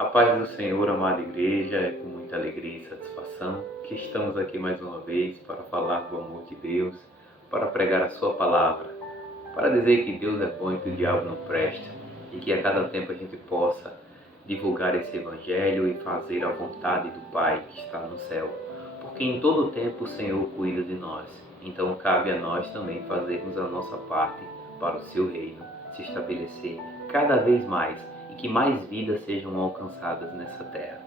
A paz do Senhor, amada igreja, é com muita alegria e satisfação que estamos aqui mais uma vez para falar do amor de Deus, para pregar a sua palavra, para dizer que Deus é bom e que o diabo não presta, e que a cada tempo a gente possa divulgar esse evangelho e fazer a vontade do Pai que está no céu, porque em todo tempo o Senhor cuida de nós, então cabe a nós também fazermos a nossa parte para o seu reino se estabelecer cada vez mais e que mais vidas sejam alcançadas nessa terra.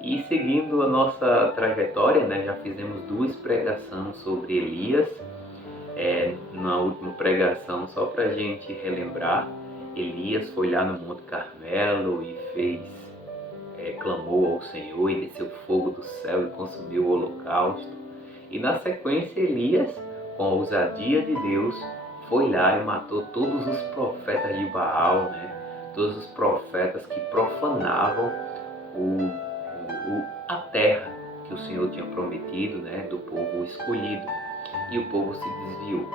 E seguindo a nossa trajetória, já fizemos 2 pregações sobre Elias. Na última pregação, só para a gente relembrar, Elias foi lá no Monte Carmelo e clamou ao Senhor e desceu fogo do céu e consumiu o holocausto. E na sequência, Elias, com a ousadia de Deus, foi lá e matou todos os profetas de Baal, todos os profetas que profanavam a terra que o Senhor tinha prometido, do povo escolhido. E o povo se desviou.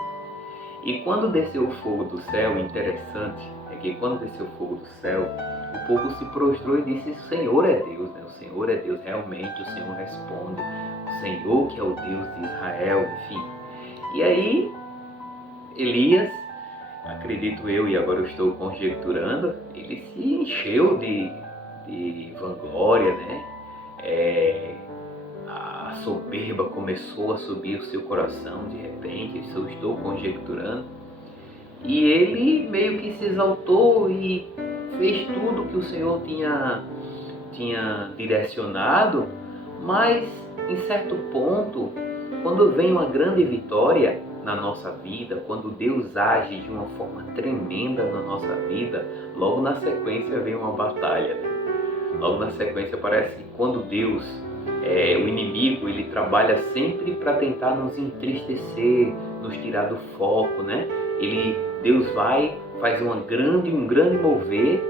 E quando desceu o fogo do céu, interessante é que quando desceu o fogo do céu, o povo se prostrou e disse: o Senhor é Deus, o Senhor é Deus, realmente o Senhor responde, o Senhor que é o Deus de Israel, enfim. E aí, Elias, acredito eu, e agora eu estou conjecturando, ele se encheu de vanglória, A soberba começou a subir o seu coração de repente, isso eu estou conjecturando, e ele meio que se exaltou e fez tudo que o Senhor tinha direcionado, mas em certo ponto, quando vem uma grande vitória na nossa vida, quando Deus age de uma forma tremenda na nossa vida, logo na sequência vem uma batalha. Logo na sequência parece que quando Deus, o inimigo, ele trabalha sempre para tentar nos entristecer, nos tirar do foco, Deus vai, faz um grande mover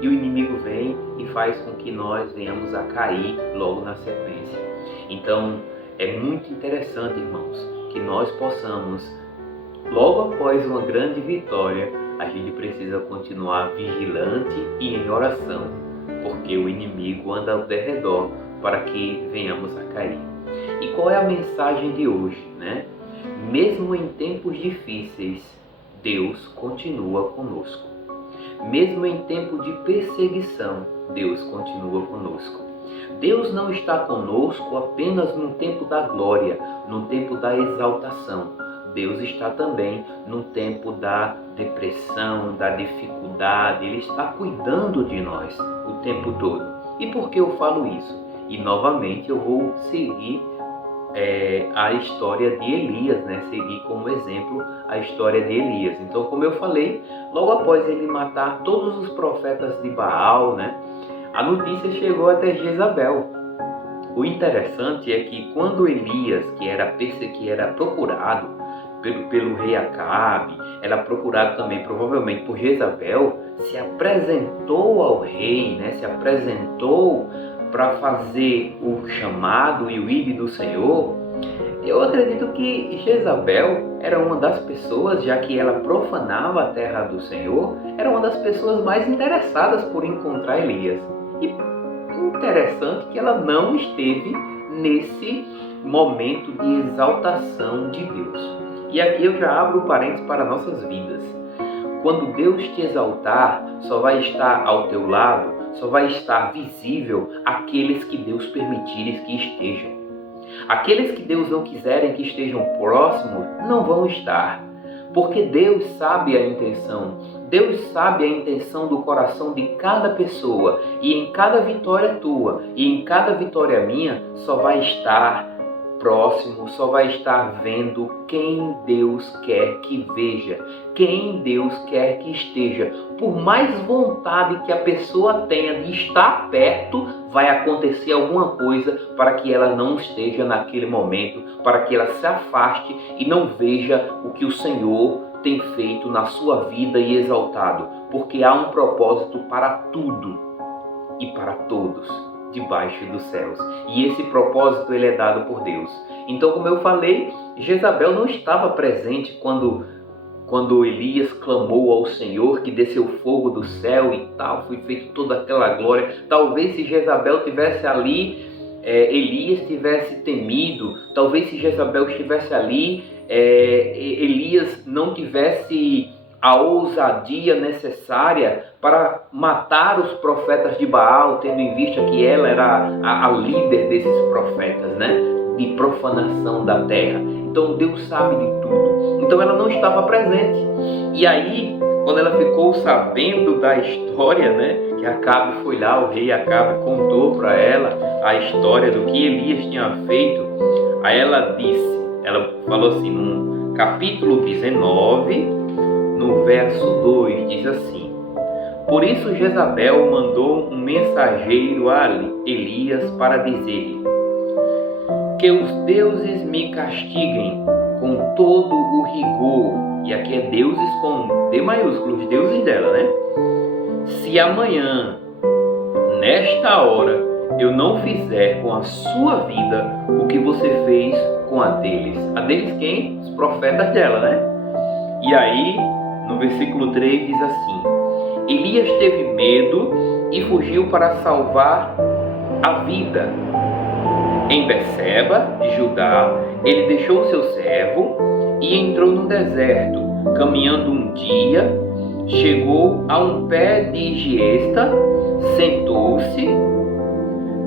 e o inimigo vem e faz com que nós venhamos a cair logo na sequência. Então é muito interessante, irmãos, que nós possamos, logo após uma grande vitória, a gente precisa continuar vigilante e em oração, porque o inimigo anda ao derredor para que venhamos a cair. E qual é a mensagem de hoje? Mesmo em tempos difíceis, Deus continua conosco. Mesmo em tempo de perseguição, Deus continua conosco. Deus não está conosco apenas no tempo da glória, no tempo da exaltação. Deus está também no tempo da depressão, da dificuldade. Ele está cuidando de nós o tempo todo. E por que eu falo isso? E novamente eu vou seguir a história de Elias, seguir como exemplo a história de Elias. Então, como eu falei, logo após ele matar todos os profetas de Baal, a notícia chegou até Jezabel. O interessante é que quando Elias, que era procurado pelo rei Acabe, era procurado também provavelmente por Jezabel, se apresentou ao rei, se apresentou para fazer o chamado e o ir do Senhor, eu acredito que Jezabel era uma das pessoas, já que ela profanava a terra do Senhor, era uma das pessoas mais interessadas por encontrar Elias. E interessante que ela não esteve nesse momento de exaltação de Deus. E aqui eu já abro parênteses para nossas vidas. Quando Deus te exaltar, só vai estar ao teu lado, só vai estar visível aqueles que Deus permitir que estejam. Aqueles que Deus não quiserem que estejam próximos, não vão estar. Porque Deus sabe a intenção. Deus sabe a intenção do coração de cada pessoa. E em cada vitória tua e em cada vitória minha, só vai estar próximo, só vai estar vendo quem Deus quer que veja, quem Deus quer que esteja. Por mais vontade que a pessoa tenha de estar perto, vai acontecer alguma coisa para que ela não esteja naquele momento, para que ela se afaste e não veja o que o Senhor tem feito na sua vida e exaltado, porque há um propósito para tudo e para todos debaixo dos céus. E esse propósito ele é dado por Deus. Então, como eu falei, Jezabel não estava presente quando quando Elias clamou ao Senhor, que desceu fogo do céu e tal, foi feita toda aquela glória. Talvez se Jezabel tivesse ali, Elias tivesse temido. Talvez se Jezabel estivesse ali, Elias não tivesse a ousadia necessária para matar os profetas de Baal, tendo em vista que ela era a líder desses profetas, né? De profanação da terra. Então Deus sabe de tudo. Então ela não estava presente. E aí, quando ela ficou sabendo da história, né? Que Acabe foi lá, o rei Acabe contou para ela a história do que Elias tinha feito. Aí ela falou assim, no capítulo 19, no verso 2, diz assim: Por isso Jezabel mandou um mensageiro a Elias para dizer-lhe: Que os deuses me castiguem com todo o rigor. E aqui é deuses com D maiúsculo, os deuses dela, né? Se amanhã, nesta hora, eu não fizer com a sua vida o que você fez com a deles. A deles quem? Os profetas dela, né? E aí, no versículo 3 diz assim: Elias teve medo e fugiu para salvar a vida. Em Beceba, de Judá, ele deixou seu servo e entrou no deserto. Caminhando um dia, chegou a um pé de giesta, sentou-se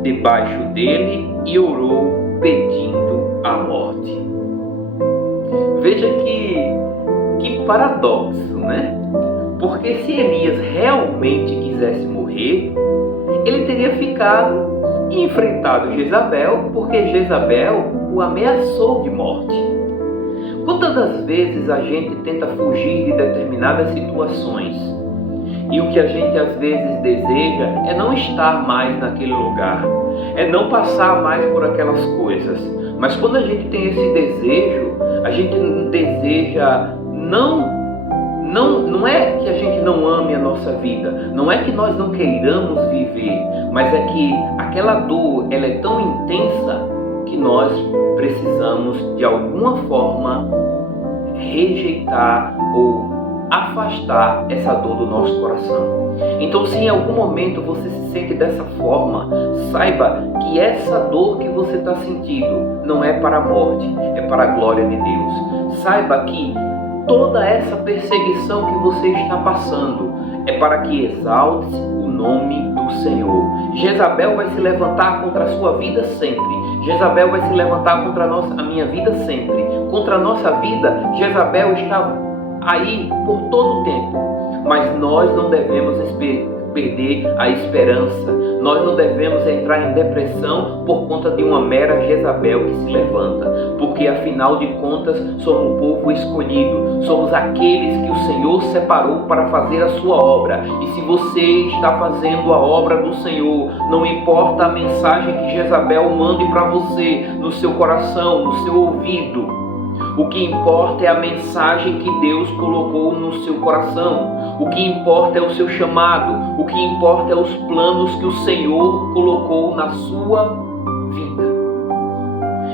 debaixo dele e orou, pedindo a morte. Veja que paradoxo, né? Porque se Elias realmente quisesse morrer, ele teria ficado e enfrentado Jezabel, porque Jezabel o ameaçou de morte. Quantas das vezes a gente tenta fugir de determinadas situações e o que a gente às vezes deseja é não estar mais naquele lugar, é não passar mais por aquelas coisas. Mas quando a gente tem esse desejo, a gente deseja não é que a gente não ame a nossa vida, não é que nós não queiramos viver, mas é que aquela dor ela é tão intensa que nós precisamos de alguma forma rejeitar ou afastar essa dor do nosso coração. Então, se em algum momento você se sente dessa forma, saiba que essa dor que você está sentindo não é para a morte, é para a glória de Deus. Saiba que toda essa perseguição que você está passando é para que exalte o nome do Senhor. Jezabel vai se levantar contra a sua vida sempre. Jezabel vai se levantar contra a minha vida sempre. Contra a nossa vida, Jezabel está aí por todo o tempo. Mas nós não devemos perder a esperança. Nós não devemos entrar em depressão por conta de uma mera Jezabel que se levanta. Porque afinal de contas somos o povo escolhido. Somos aqueles que o Senhor separou para fazer a sua obra. E se você está fazendo a obra do Senhor, não importa a mensagem que Jezabel mande para você, no seu coração, no seu ouvido. O que importa é a mensagem que Deus colocou no seu coração. O que importa é o seu chamado. O que importa é os planos que o Senhor colocou na sua vida.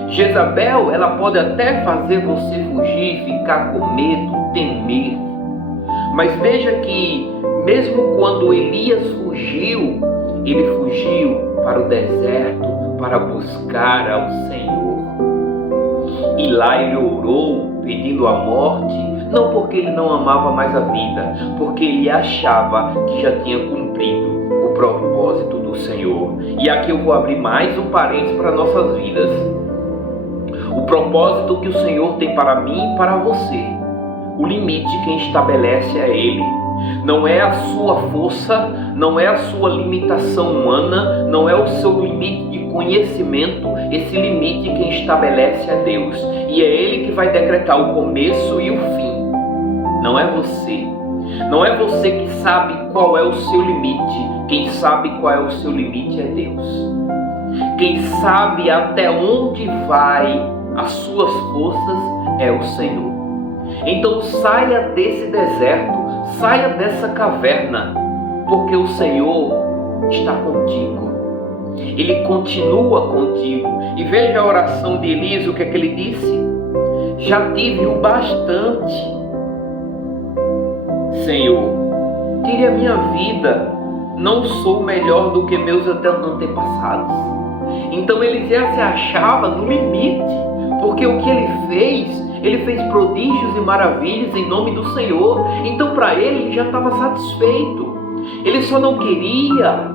Jezabel, ela pode até fazer você fugir, ficar com medo, temer. Mas veja que mesmo quando Elias fugiu, ele fugiu para o deserto para buscar ao Senhor. E lá ele orou pedindo a morte, não porque ele não amava mais a vida, porque ele achava que já tinha cumprido o propósito do Senhor. E aqui eu vou abrir mais um parênteses para nossas vidas. O propósito que o Senhor tem para mim e para você, o limite quem estabelece é Ele. Não é a sua força, não é a sua limitação humana, não é o seu limite de conhecimento. Esse limite quem estabelece é Deus. E é Ele que vai decretar o começo e o fim. Não é você. Não é você que sabe qual é o seu limite. Quem sabe qual é o seu limite é Deus. Quem sabe até onde vai as suas forças é o Senhor. Então saia desse deserto, saia dessa caverna, porque o Senhor está contigo. Ele continua contigo. E veja a oração de Elias, o que é que ele disse? Já tive o bastante. Senhor, tire a minha vida, não sou melhor do que meus antepassados. Então ele já se achava no limite, porque o que ele fez prodígios e maravilhas em nome do Senhor. Então para ele já estava satisfeito. Ele só não queria,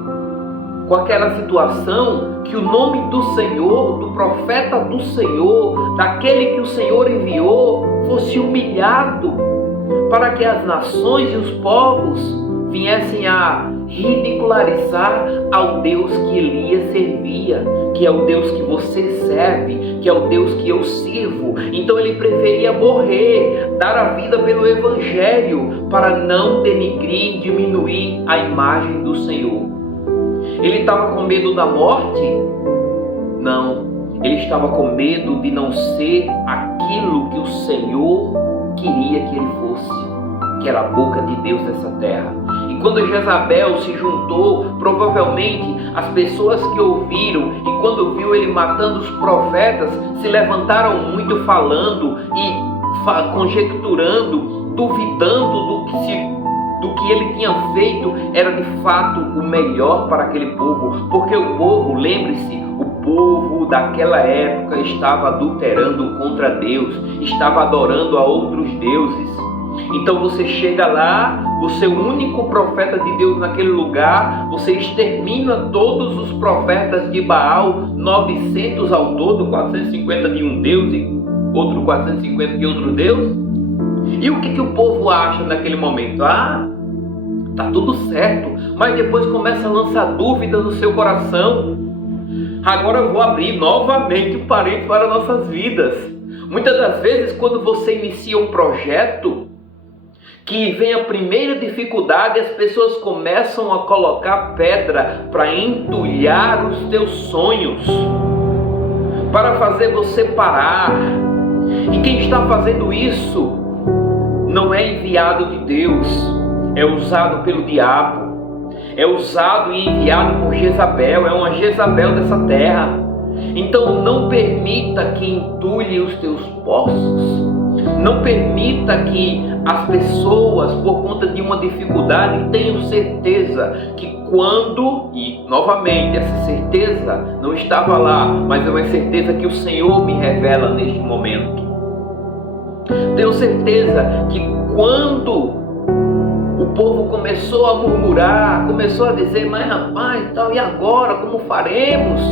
com aquela situação, que o nome do Senhor, do profeta do Senhor, daquele que o Senhor enviou, fosse humilhado, para que as nações e os povos viessem a ridicularizar ao Deus que Elias servia, que é o Deus que você serve, que é o Deus que eu sirvo. Então ele preferia morrer, dar a vida pelo Evangelho, para não denigrir, diminuir a imagem do Senhor. Ele estava com medo da morte? Não, ele estava com medo de não ser aquilo que o Senhor queria que ele fosse, que era a boca de Deus nessa terra. E quando Jezabel se juntou, provavelmente as pessoas que ouviram e quando viu ele matando os profetas, se levantaram muito falando e conjecturando, duvidando do que ele tinha feito era de fato o melhor para aquele povo. Porque o povo, lembre-se, o povo daquela época estava adulterando contra Deus, estava adorando a outros deuses. Então você chega lá, você é o único profeta de Deus naquele lugar, você extermina todos os profetas de Baal, 900 ao todo, 450 de um Deus e outro 450 de outro Deus. E o que o povo acha naquele momento? Ah, tá tudo certo, mas depois começa a lançar dúvidas no seu coração. Agora eu vou abrir novamente o parênteses para nossas vidas. Muitas das vezes, quando você inicia um projeto, que vem a primeira dificuldade, as pessoas começam a colocar pedra para entulhar os teus sonhos, para fazer você parar. E quem está fazendo isso não é enviado de Deus, é usado pelo diabo, é usado e enviado por Jezabel, é uma Jezabel dessa terra. Então não permita que entulhe os teus poços, não permita que as pessoas, por conta de uma dificuldade, tenham certeza que quando, e novamente essa certeza não estava lá, mas é uma certeza que o Senhor me revela neste momento. Tenho certeza que quando o povo começou a murmurar, começou a dizer, mas rapaz, tal, e agora, como faremos?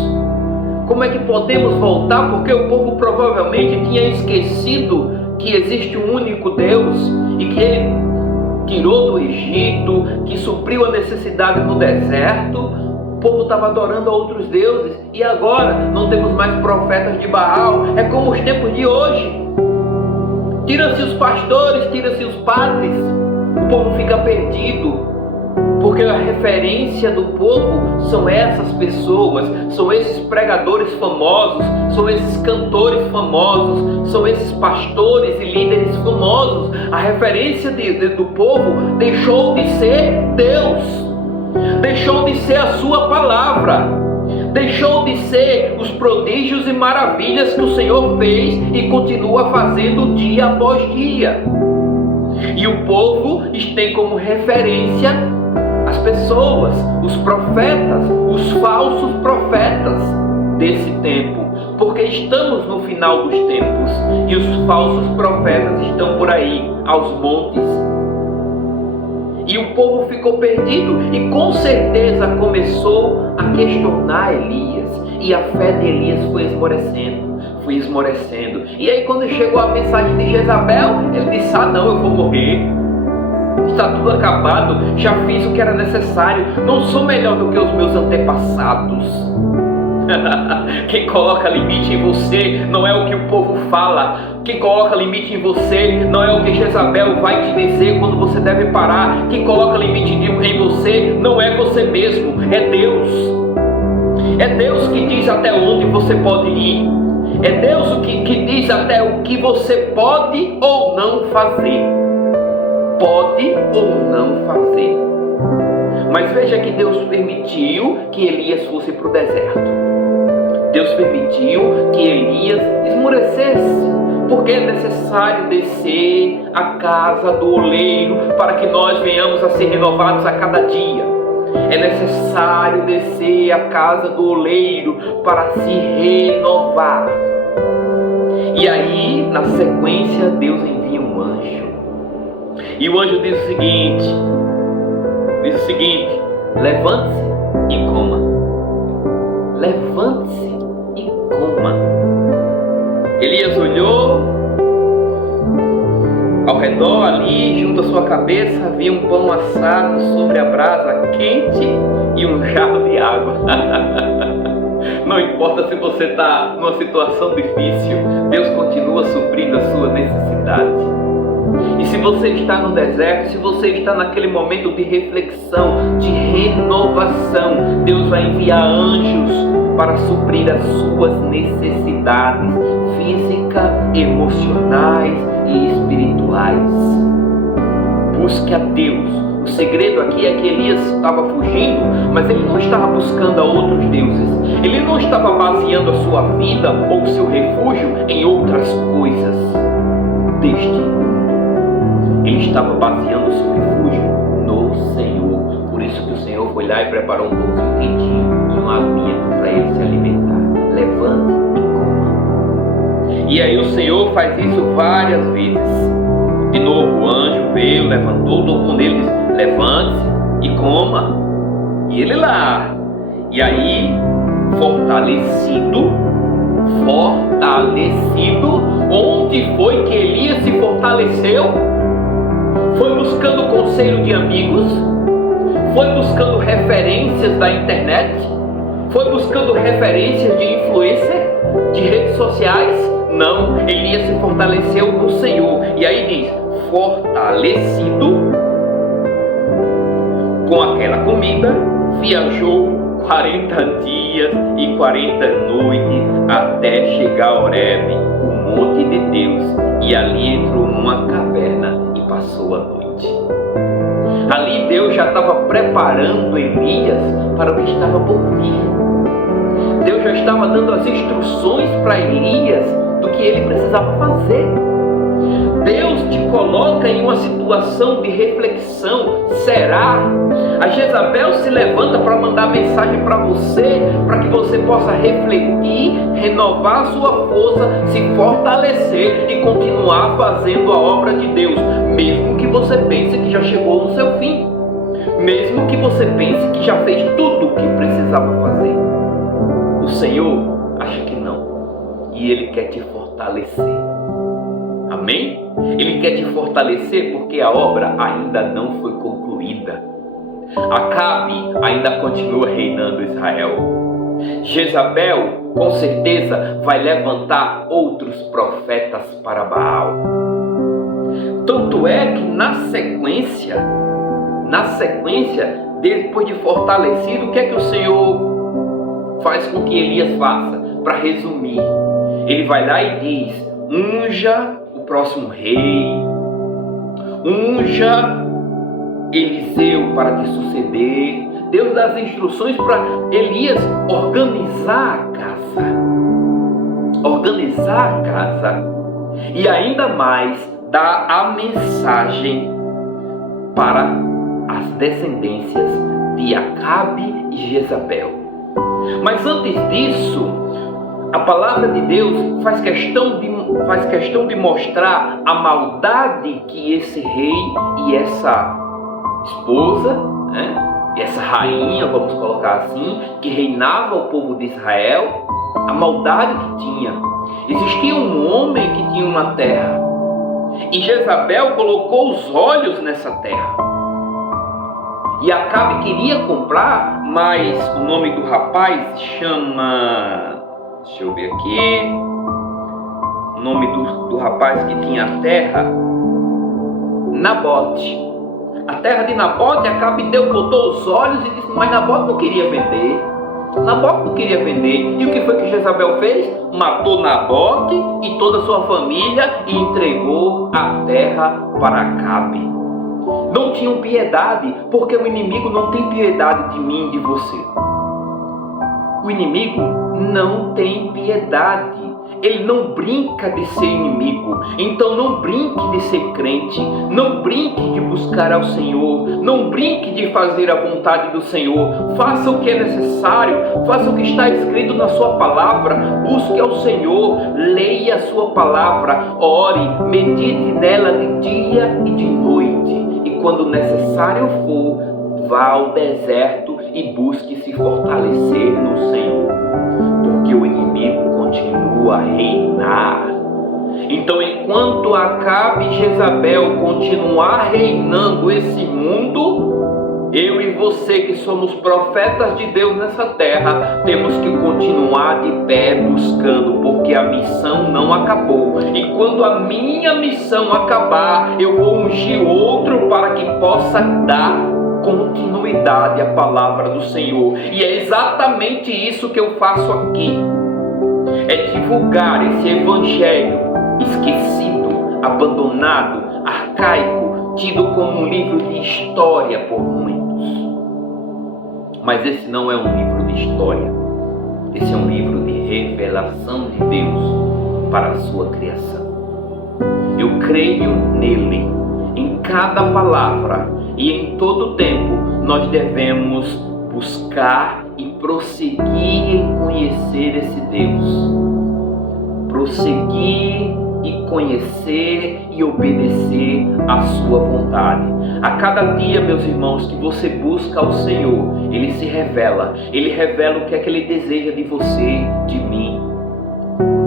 Como é que podemos voltar? Porque o povo provavelmente tinha esquecido que existe um único Deus e que Ele tirou do Egito, que supriu a necessidade no deserto. O povo estava adorando a outros deuses e agora não temos mais profetas de Baal. É como os tempos de hoje. Tira-se os pastores, tira-se os padres, o povo fica perdido. Porque a referência do povo são essas pessoas, são esses pregadores famosos, são esses cantores famosos, são esses pastores e líderes famosos. A referência do povo deixou de ser Deus, deixou de ser a sua palavra, deixou de ser os prodígios e maravilhas que o Senhor fez e continua fazendo dia após dia. E o povo tem como referência as pessoas, os profetas, os falsos profetas desse tempo, porque estamos no final dos tempos e os falsos profetas estão por aí, aos montes. E o povo ficou perdido e com certeza começou a questionar Elias, e a fé de Elias foi esmorecendo. E aí quando chegou a mensagem de Jezabel, ele disse, não, eu vou morrer. Está tudo acabado, já fiz o que era necessário, não sou melhor do que os meus antepassados. Quem coloca limite em você não é o que o povo fala. Quem coloca limite em você não é o que Jezabel vai te dizer quando você deve parar. Quem coloca limite em você não é você mesmo, é Deus. É Deus que diz até onde você pode ir. É Deus que diz até o que você pode ou não fazer. Pode ou não fazer. Mas veja que Deus permitiu que Elias fosse para o deserto. Deus permitiu que Elias esmorecesse, Porque é necessário descer à casa do oleiro para que nós venhamos a ser renovados a cada dia. É necessário descer à casa do oleiro para se renovar. E aí, na sequência, Deus envia um anjo. E o anjo diz o seguinte: levante-se e coma. Levante-se e coma. Elias olhou ao redor ali, junto à sua cabeça, havia um pão assado sobre a brasa quente e um jarro de água. Não importa se você está numa situação difícil, Deus continua suprindo a sua necessidade. E se você está no deserto, se você está naquele momento de reflexão, de renovação, Deus vai enviar anjos para suprir as suas necessidades físicas, emocionais e espirituais. Busque a Deus. O segredo aqui é que Elias estava fugindo, mas ele não estava buscando a outros deuses. Ele não estava baseando a sua vida ou o seu refúgio em outras coisas. Ele estava baseando o seu refúgio no Senhor. Por isso que o Senhor foi lá e preparou um pãozinho quentinho e uma aguinha para ele se alimentar. Levante e coma. E aí o Senhor faz isso várias vezes. De novo o anjo veio, levantou, tocou nele e disse: levante-se e coma. E ele lá. E aí, fortalecido, onde foi que Elias se fortaleceu? Foi buscando conselho de amigos? Foi buscando referências da internet? Foi buscando referências de influencer? De redes sociais? Não, Elias se fortaleceu no Senhor. E aí diz: fortalecido com aquela comida, viajou 40 dias e 40 noites até chegar a Horebe, o monte de Deus, e ali entrou numa caverna e passou a noite. Ali Deus já estava preparando Elias para o que estava por vir. Deus já estava dando as instruções para Elias do que ele precisava fazer. Deus te coloca em uma situação de reflexão. Será? A Jezabel se levanta para mandar mensagem para você, para que você possa refletir, renovar sua força, se fortalecer e continuar fazendo a obra de Deus, mesmo que você pense que já chegou no seu fim, mesmo que você pense que já fez tudo o que precisava fazer. O Senhor acha que não, e Ele quer te fortalecer. Amém? Ele quer te fortalecer porque a obra ainda não foi concluída. Acabe ainda continua reinando Israel. Jezabel, com certeza, vai levantar outros profetas para Baal. Tanto é que na sequência, depois de fortalecido, o que é que o Senhor faz com que Elias faça? Para resumir, ele vai lá e diz: unja o próximo rei, unja Eliseu para te suceder. Deus dá as instruções para Elias organizar a casa, e ainda mais dá a mensagem para as descendências de Acabe e Jezabel. Mas antes disso, a palavra de Deus faz questão de mostrar a maldade que esse rei e essa esposa, e essa rainha, vamos colocar assim, que reinava o povo de Israel, a maldade que tinha. Existia um homem que tinha uma terra, e Jezabel colocou os olhos nessa terra. E Acabe queria comprar, mas o nome do rapaz se chama... Deixa eu ver aqui. O nome do rapaz que tinha a terra, Nabote. A terra de Nabote, Acabe botou os olhos e disse: mas Nabote não queria vender. E o que foi que Jezabel fez? Matou Nabote e toda a sua família e entregou a terra para Acabe. Não tinham piedade, porque o inimigo não tem piedade de mim e de você. O inimigo não tem piedade. ele não brinca de ser inimigo. Então não brinque de ser crente, não brinque de buscar ao Senhor, não brinque de fazer a vontade do Senhor. Faça o que é necessário, faça o que está escrito na sua palavra, busque ao Senhor, leia a sua palavra, ore, medite nela de dia e de noite. E quando necessário for, vá ao deserto e busque se fortalecer no Senhor, porque o inimigo continua a reinar. Então, enquanto Acabe e Jezabel continuar reinando esse mundo, eu e você que somos profetas de Deus nessa terra, temos que continuar de pé buscando, porque a missão não acabou. E quando a minha missão acabar, eu vou ungir outro para que possa dar continuidade à palavra do Senhor. E é exatamente isso que eu faço aqui. É divulgar esse evangelho esquecido, abandonado, arcaico, tido como um livro de história por muitos. Mas esse não é um livro de história. Esse é um livro de revelação de Deus para a sua criação. Eu creio nele, em cada palavra, e em todo tempo nós devemos buscar e prosseguir em conhecer esse Deus. Prosseguir e conhecer e obedecer à sua vontade. A cada dia, meus irmãos, que você busca ao Senhor, Ele se revela. Ele revela o que é que Ele deseja de você, de mim.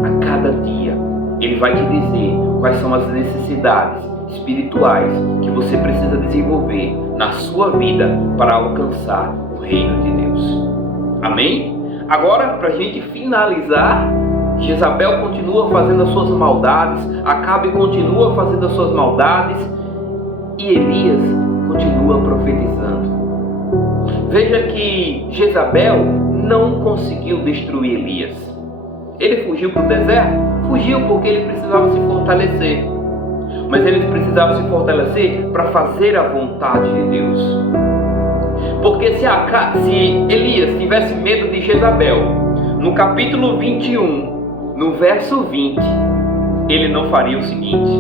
A cada dia, Ele vai te dizer quais são as necessidades espirituais que você precisa desenvolver na sua vida para alcançar o reino de Deus. Amém? Agora, para a gente finalizar, Jezabel continua fazendo as suas maldades, Acabe continua fazendo as suas maldades e Elias continua profetizando. Veja que Jezabel não conseguiu destruir Elias. Ele fugiu para o deserto? Fugiu porque ele precisava se fortalecer. Mas ele precisava se fortalecer para fazer a vontade de Deus. Porque se Elias tivesse medo de Jezabel, no capítulo 21, no verso 20, ele não faria o seguinte.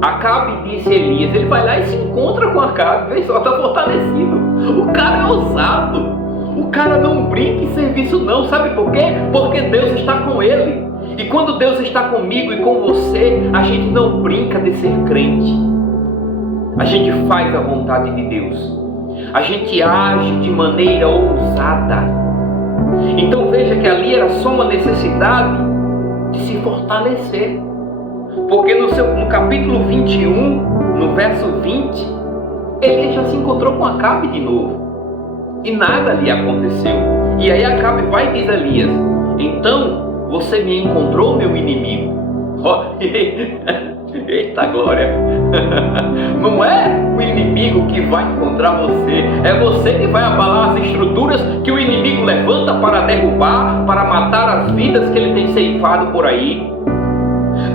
Acabe disse a Elias, ele vai lá e se encontra com Acabe, vê só, está fortalecido. O cara é ousado, o cara não brinca em serviço não, sabe por quê? Porque Deus está com ele. E quando Deus está comigo e com você, a gente não brinca de ser crente. A gente faz a vontade de Deus. A gente age de maneira ousada. Então veja que ali era só uma necessidade de se fortalecer. Porque no capítulo 21, no verso 20, ele já se encontrou com Acabe de novo. E nada lhe aconteceu. E aí Acabe vai e diz a Elias, então você me encontrou, meu inimigo. Oh, eita glória! Não é o inimigo que vai encontrar você, é você que vai abalar as estruturas que o inimigo levanta para derrubar, para matar as vidas que ele tem ceifado por aí.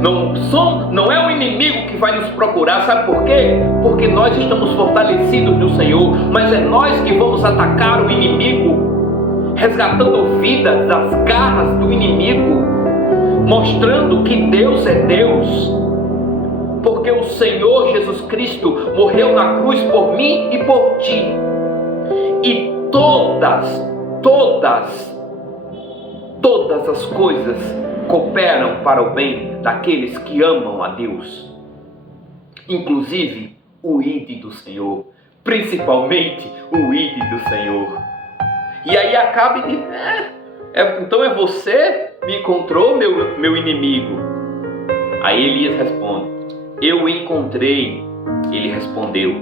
Não é o inimigo que vai nos procurar, sabe por quê? Porque nós estamos fortalecidos no Senhor, mas é nós que vamos atacar o inimigo, resgatando vidas das garras do inimigo, mostrando que Deus é Deus, porque o Senhor Jesus Cristo morreu na cruz por mim e por ti, e todas as coisas cooperam para o bem daqueles que amam a Deus, inclusive o ide do Senhor, principalmente o ide do Senhor. E aí Acabe diz, então é você me encontrou, meu inimigo. Aí Elias responde, eu encontrei. Ele respondeu,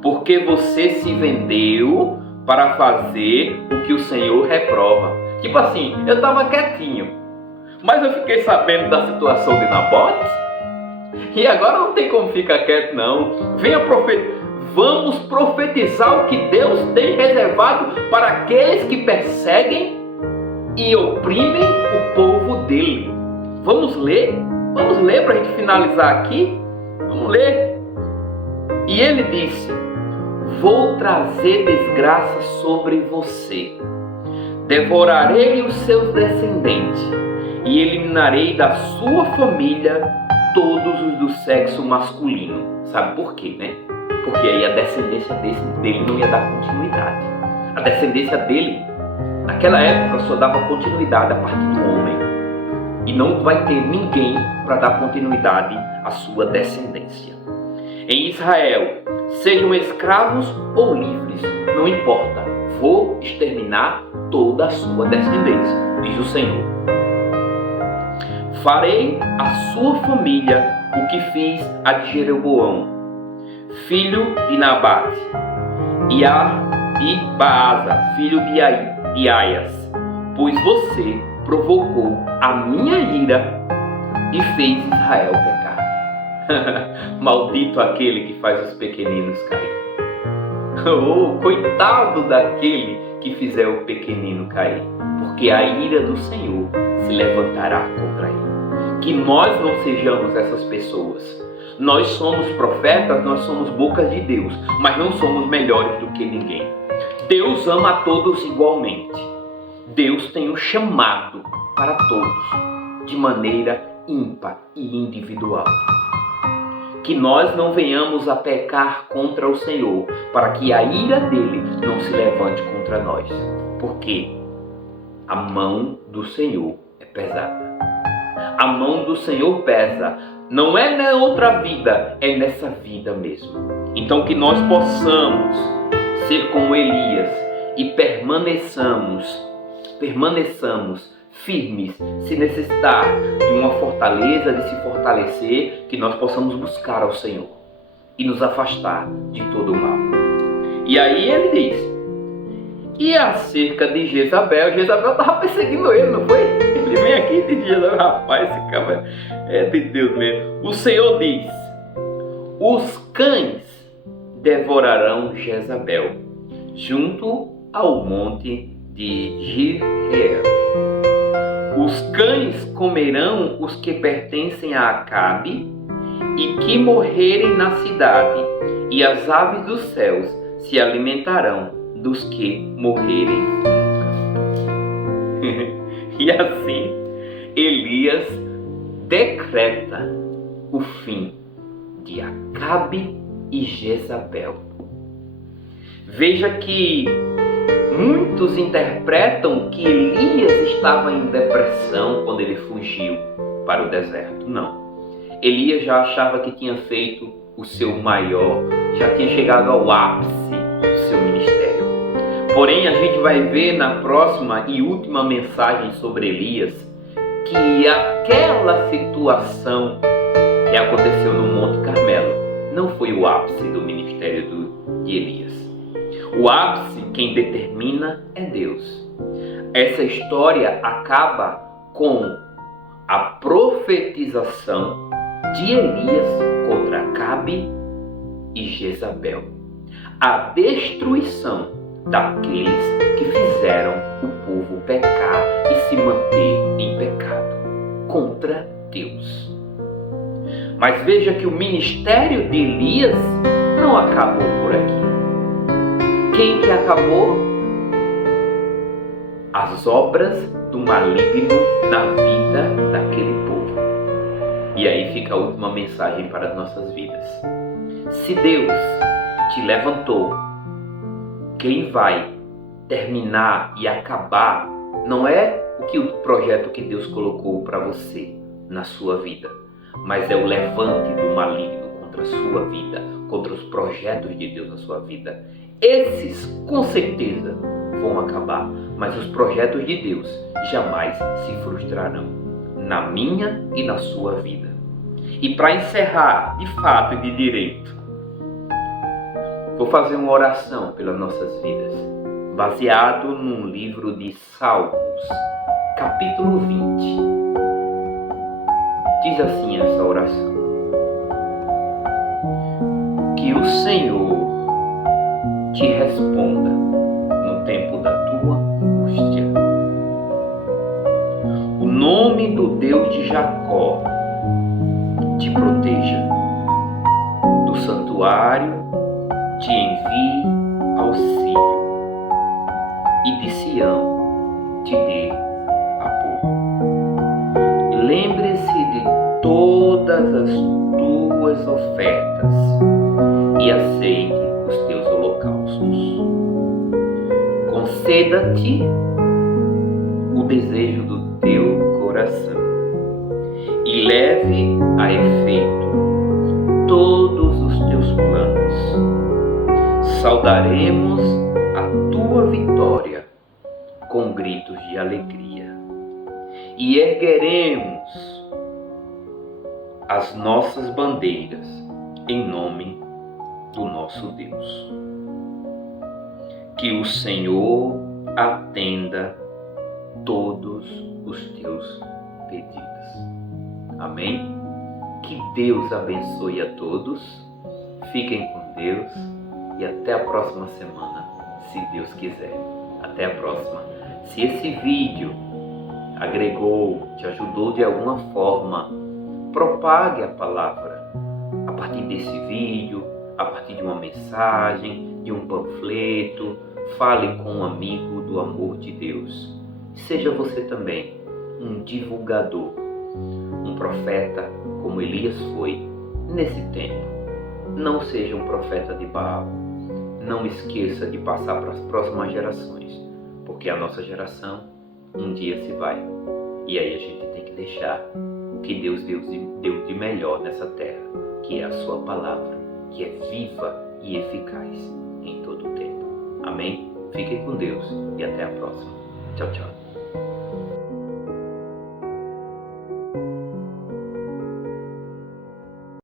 porque você se vendeu para fazer o que o Senhor reprova. Tipo assim, eu estava quietinho, mas eu fiquei sabendo da situação de Nabote, e agora não tem como ficar quieto não. Venha vamos profetizar o que Deus tem reservado para aqueles que perseguem e oprimem o povo dele. Vamos ler para a gente finalizar aqui. Vamos ler. E ele disse, vou trazer desgraça sobre você, devorarei os seus descendentes e eliminarei da sua família todos os do sexo masculino. Sabe por quê, né? Porque aí a descendência dele não ia dar continuidade. A descendência dele, naquela época, só dava continuidade a partir do homem. E não vai ter ninguém para dar continuidade à sua descendência. Em Israel, sejam escravos ou livres, não importa, vou exterminar toda a sua descendência, diz o Senhor. Farei à sua família o que fiz a de Jeroboão, filho de Nabate, e Baasa, filho de Aias, pois você provocou a minha ira e fez Israel pecar. Maldito aquele que faz os pequeninos cair. Oh, coitado daquele que fizer o pequenino cair, porque a ira do Senhor se levantará contra ele. Que nós não sejamos essas pessoas. Nós somos profetas, nós somos bocas de Deus, mas não somos melhores do que ninguém. Deus ama a todos igualmente. Deus tem um chamado para todos, de maneira ímpar e individual. Que nós não venhamos a pecar contra o Senhor, para que a ira dele não se levante contra nós. Porque a mão do Senhor é pesada. A mão do Senhor pesa. Não é na outra vida, é nessa vida mesmo. Então que nós possamos ser como Elias e permaneçamos firmes, se necessitar de uma fortaleza, de se fortalecer, que nós possamos buscar ao Senhor e nos afastar de todo o mal. E aí ele diz, e acerca de Jezabel estava perseguindo ele, não foi? Ele vem aqui e diz, Jezabel, rapaz, esse cara é de Deus mesmo. O Senhor diz, os cães devorarão Jezabel, junto ao monte de Jezreel. Os cães comerão os que pertencem a Acabe e que morrerem na cidade, e as aves dos céus se alimentarão dos que morrerem no campo. E assim, Elias decreta o fim de Acabe e Jezabel. Veja que muitos interpretam que Elias estava em depressão quando ele fugiu para o deserto. Não. Elias já achava que tinha feito o seu maior, já tinha chegado ao ápice do seu ministério. Porém, a gente vai ver na próxima e última mensagem sobre Elias que aquela situação que aconteceu no Monte Carmelo não foi o ápice do ministério de Elias. O ápice, quem determina, é Deus. Essa história acaba com a profetização de Elias contra Acabe e Jezabel. A destruição daqueles que fizeram o povo pecar e se manter em pecado contra Deus. Mas veja que o ministério de Elias não acabou por aqui. Quem que acabou? As obras do maligno na vida daquele povo. E aí fica a última mensagem para as nossas vidas. Se Deus te levantou, quem vai terminar e acabar não é o projeto que Deus colocou para você na sua vida, mas é o levante do maligno contra a sua vida, contra os projetos de Deus na sua vida. Esses, com certeza, vão acabar, mas os projetos de Deus jamais se frustrarão na minha e na sua vida. E para encerrar, de fato e de direito, vou fazer uma oração pelas nossas vidas, baseado num livro de Salmos, capítulo 20. Diz assim essa oração: que o Senhor te responda no tempo da tua angústia. O nome do Deus de Jacó te proteja. Do santuário te envie auxílio e de Sião te dê apoio. as tuas ofertas e aceite os teus holocaustos. Conceda-te o desejo do teu coração e leve a efeito todos os teus planos. Saudaremos a tua vitória com gritos de alegria e ergueremos as nossas bandeiras em nome do nosso Deus. Que o Senhor atenda todos os teus pedidos. Amém? Que Deus abençoe a todos. Fiquem com Deus e até a próxima semana, se Deus quiser. Até a próxima. Se esse vídeo agregou, te ajudou de alguma forma, propague a palavra a partir desse vídeo, a partir de uma mensagem, de um panfleto. Fale com um amigo do amor de Deus. Seja você também um divulgador, um profeta como Elias foi nesse tempo. Não seja um profeta de Baal. Não esqueça de passar para as próximas gerações, porque a nossa geração um dia se vai. E aí a gente tem que deixar o que Deus deu de melhor nessa terra, que é a sua palavra, que é viva e eficaz em todo o tempo. Amém? Fiquem com Deus e até a próxima. Tchau, tchau.